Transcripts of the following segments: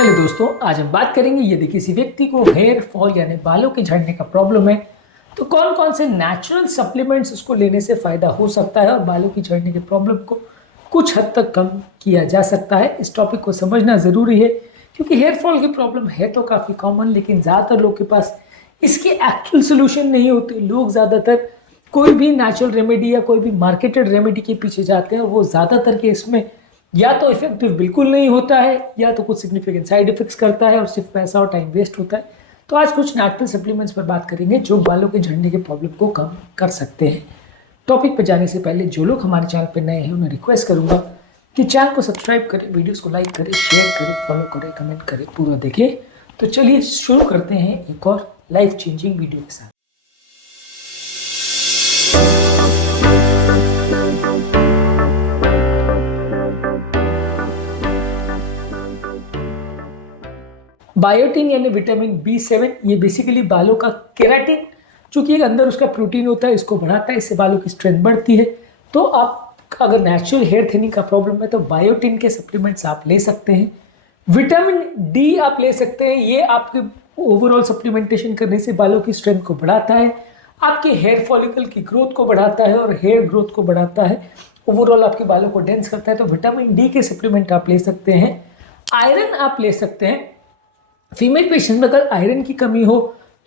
Hello दोस्तों, आज हम बात करेंगे यदि किसी व्यक्ति को हेयर फॉल यानी बालों के झड़ने का प्रॉब्लम है तो कौन कौन से नेचुरल सप्लीमेंट्स उसको लेने से फायदा हो सकता है और बालों की झड़ने के प्रॉब्लम को कुछ हद तक कम किया जा सकता है। इस टॉपिक को समझना ज़रूरी है क्योंकि हेयर फॉल की प्रॉब्लम है तो काफ़ी कॉमन, लेकिन ज़्यादातर लोग के पास इसकी एक्चुअल सोल्यूशन नहीं होती। लोग ज़्यादातर कोई भी नेचुरल रेमेडी या कोई भी मार्केटेड रेमेडी के पीछे जाते हैं और वो ज़्यादातर केस में या तो इफेक्टिव बिल्कुल नहीं होता है या तो कुछ सिग्निफिकेंट साइड इफेक्ट्स करता है और सिर्फ पैसा और टाइम वेस्ट होता है। तो आज कुछ नेचुरल सप्लीमेंट्स पर बात करेंगे जो बालों के झड़ने के प्रॉब्लम को कम कर सकते हैं। टॉपिक पर जाने से पहले जो लोग हमारे चैनल पर नए हैं उन्हें रिक्वेस्ट करूंगा कि चैनल को सब्सक्राइब करें, वीडियोस को लाइक करें, शेयर करें, फॉलो करें, कमेंट करें, पूरा देखें। तो चलिए शुरू करते हैं एक और लाइफ चेंजिंग वीडियो के साथ। बायोटिन यानी विटामिन B7 ये बेसिकली बालों का केराटिन, चूंकि एक अंदर उसका प्रोटीन होता है, इसको बढ़ाता है, इससे बालों की स्ट्रेंथ बढ़ती है। तो आप अगर नेचुरल हेयर थिनिंग का प्रॉब्लम है तो बायोटिन के सप्लीमेंट्स आप ले सकते हैं। विटामिन D आप ले सकते हैं, ये आपके ओवरऑल सप्लीमेंटेशन करने से बालों की स्ट्रेंथ को बढ़ाता है, आपके हेयर फॉलिकल की ग्रोथ को बढ़ाता है और हेयर ग्रोथ को बढ़ाता है, ओवरऑल आपके बालों को डेंस करता है। तो विटामिन D के सप्लीमेंट आप ले सकते हैं। आयरन आप ले सकते हैं। फीमेल पेशेंट में अगर आयरन की कमी हो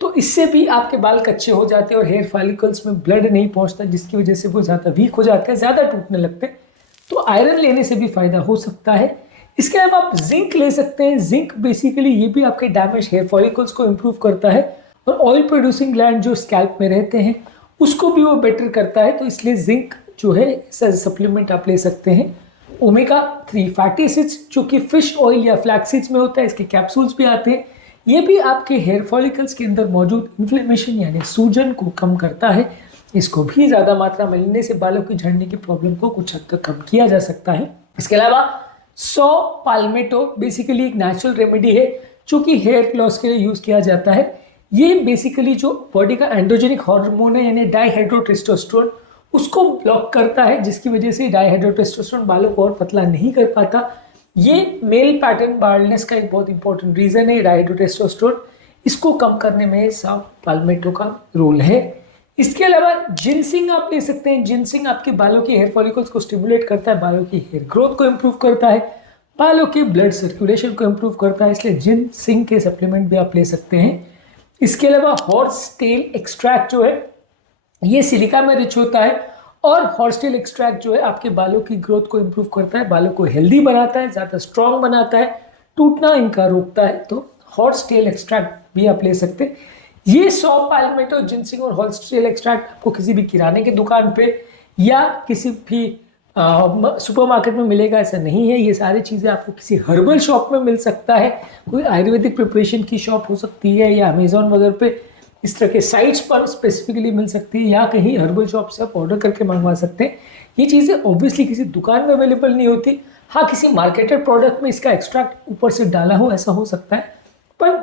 तो इससे भी आपके बाल कच्चे हो जाते हैं और हेयर फॉलिकल्स में ब्लड नहीं पहुंचता, जिसकी वजह से वो ज़्यादा वीक हो जाते हैं, ज़्यादा टूटने लगते हैं। तो आयरन लेने से भी फायदा हो सकता है। इसके अलावा आप जिंक ले सकते हैं। जिंक बेसिकली ये भी आपके डैमेज हेयर फॉलिकल्स को इम्प्रूव करता है और ऑयल प्रोड्यूसिंग ग्लैंड जो स्कैल्प में रहते हैं उसको भी वो बेटर करता है। तो इसलिए जिंक जो है सप्लीमेंट आप ले सकते हैं। ओमेगा 3 फैटी एसिड्स जो कि फिश ऑयल या फ्लैक्स सीड्स में होता है, इसके कैप्सूल्स भी आते हैं। ये भी आपके हेयर फॉलिकल्स के अंदर मौजूद इन्फ्लेमेशन यानी सूजन को कम करता है। इसको भी ज़्यादा मात्रा में लेने से बालों की झड़ने की प्रॉब्लम को कुछ हद तक कम किया जा सकता है। इसके अलावा सौ पाल्मेटो बेसिकली एक नेचुरल रेमेडी है जो कि हेयर लॉस के लिए यूज़ किया जाता है। ये बेसिकली जो बॉडी का एंड्रोजेनिक हार्मोन है यानी डाईहाइड्रोटेस्टोस्टेरोन उसको ब्लॉक करता है, जिसकी वजह से डाईहाइड्रोटेस्टोस्टेरोन बालों को और पतला नहीं कर पाता। ये मेल पैटर्न बाल्डनेस का एक बहुत इंपॉर्टेंट रीजन है। डाईहाइड्रोटेस्टोस्टेरोन इसको कम करने में सौ पाल्मेटो का रोल है। इसके अलावा जिनसिंग आप ले सकते हैं। जिनसिंग आपके बालों के हेयर फॉलिकल्स को स्टिमुलेट करता है, बालों की हेयर ग्रोथ को इम्प्रूव करता है, बालों के ब्लड सर्कुलेशन को इम्प्रूव करता है, इसलिए जिनसिंग के सप्लीमेंट भी आप ले सकते हैं। इसके अलावा हॉर्स टेल एक्सट्रैक्ट जो है ये सिलिका में रिच होता है और हॉर्स टेल एक्सट्रैक्ट जो है आपके बालों की ग्रोथ को इम्प्रूव करता है, बालों को हेल्दी बनाता है, ज़्यादा स्ट्रॉन्ग बनाता है, टूटना इनका रोकता है। तो हॉर्स टेल एक्सट्रैक्ट भी आप ले सकते हैं। ये 100 पाल्मेटो, जिनसिंग और हॉर्स टेल एक्सट्रैक्ट आपको किसी भी किराने की दुकान पे या किसी भी सुपरमार्केट में मिलेगा ऐसा नहीं है। ये सारी चीज़ें आपको किसी हर्बल शॉप में मिल सकता है, कोई आयुर्वेदिक प्रिपरेशन की शॉप हो सकती है या अमेजोन वगैरह पे इस तरह के साइट्स पर स्पेसिफिकली मिल सकती है या कहीं हर्बल शॉप से आप ऑर्डर करके मंगवा सकते हैं। ये चीज़ें ऑब्वियसली किसी दुकान में अवेलेबल नहीं होती। हाँ, किसी मार्केटेड प्रोडक्ट में इसका एक्सट्रैक्ट ऊपर से डाला हो ऐसा हो सकता है, पर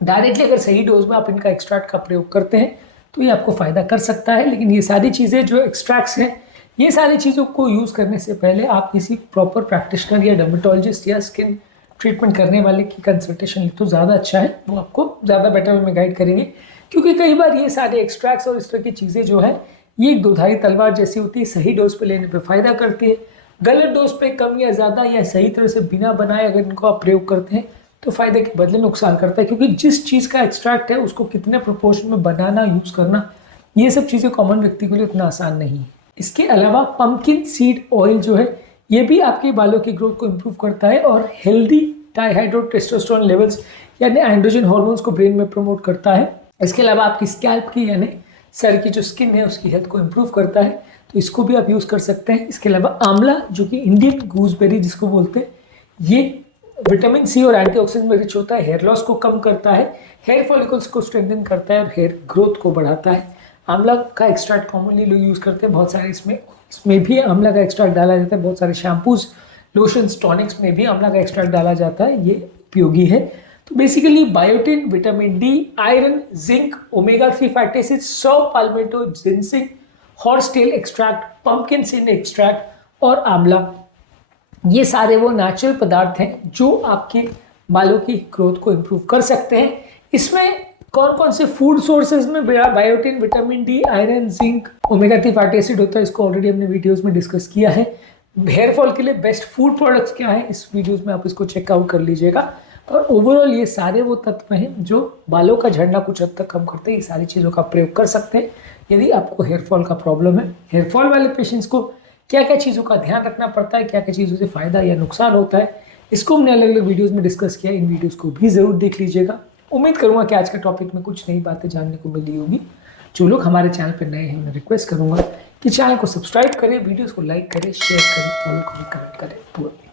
डायरेक्टली अगर सही डोज में आप इनका एक्सट्रैक्ट का प्रयोग करते हैं तो ये आपको फ़ायदा कर सकता है। लेकिन ये सारी चीज़ें जो एक्सट्रैक्ट्स हैं, ये सारी चीज़ों को यूज़ करने से पहले आप किसी प्रॉपर प्रैक्टिशनर या डर्मेटोलॉजिस्ट या स्किन ट्रीटमेंट करने वाले की कंसल्टेशन तो ज़्यादा अच्छा है, वो आपको ज़्यादा बेटर वे में गाइड करेंगे। क्योंकि कई बार ये सारे एक्सट्रैक्ट्स और इस तरह की चीज़ें जो है ये एक दोधारी तलवार जैसी होती है। सही डोज पे लेने पे फ़ायदा करती है, गलत डोज पे कम या ज़्यादा या सही तरह से बिना बनाए अगर इनको आप प्रयोग करते हैं तो फ़ायदे के बदले नुकसान करता है। क्योंकि जिस चीज़ का एक्सट्रैक्ट है उसको कितने प्रोपोर्शन में बनाना, यूज़ करना, ये सब चीज़ें कॉमन व्यक्ति के लिए उतना आसान नहीं है। इसके अलावा पम्पकिन सीड ऑयल जो है ये भी आपके बालों की ग्रोथ को इम्प्रूव करता है और हेल्दी डाईहाइड्रोटेस्टोस्टेरोन लेवल्स यानी एंड्रोजन हार्मोन्स को ब्रेन में प्रमोट करता है। इसके अलावा आपकी स्कैल्प की यानी सर की जो स्किन है उसकी हेल्थ को इम्प्रूव करता है, तो इसको भी आप यूज़ कर सकते हैं। इसके अलावा आंवला जो कि इंडियन गूसबेरी जिसको बोलते हैं, ये विटामिन C और एंटीऑक्सीडेंट में रिच होता है, हेयर लॉस को कम करता है, हेयर फॉलिकल्स को स्ट्रेंथन करता है और हेयर ग्रोथ को बढ़ाता है। आंवला का एक्सट्रैक्ट कॉमनली लोग यूज़ करते हैं, बहुत सारे इसमें भी आंवला का एक्सट्रैक्ट डाला जाता है। बहुत सारे शैम्पूज, लोशंस, टॉनिक्स में भी आंवला का एक्सट्रैक्ट डाला जाता है, ये उपयोगी है। तो basically biotin, vitamin D, iron, zinc, omega 3 fatty acids, 100 palmetto, ginseng, horsetail extract, pumpkin seed extract और आंवला, ये सारे वो नेचुरल पदार्थ हैं जो आपके बालों की ग्रोथ को इम्प्रूव कर सकते हैं। इसमें कौन कौन से फूड सोर्सेज में biotin, vitamin D, iron, zinc, omega 3 fatty acid होता है, इसको ऑलरेडी हमने वीडियोस में डिस्कस किया है। हेयर फॉल के लिए बेस्ट फूड प्रोडक्ट्स क्या है, इस वीडियोस में आप इसको चेकआउट कर लीजिएगा। और ओवरऑल ये सारे वो तत्व हैं जो बालों का झड़ना कुछ हद तक कम करते हैं। ये सारी चीज़ों का प्रयोग कर सकते हैं यदि आपको हेयर फॉल का प्रॉब्लम है। हेयर फॉल वाले पेशेंट्स को क्या क्या चीज़ों का ध्यान रखना पड़ता है, क्या क्या चीज़ों से फ़ायदा या नुकसान होता है, इसको हमने अलग अलग वीडियोज़ में डिस्कस किया। इन वीडियोज़ को भी ज़रूर देख लीजिएगा। उम्मीद करूँगा कि आज के टॉपिक में कुछ नई बातें जानने को मिली होगी। जो लोग हमारे चैनल पर नए हैं मैं रिक्वेस्ट करूँगा कि चैनल को सब्सक्राइब करें, वीडियोज़ को लाइक करें, शेयर करें, फॉलो करें, कमेंट करें।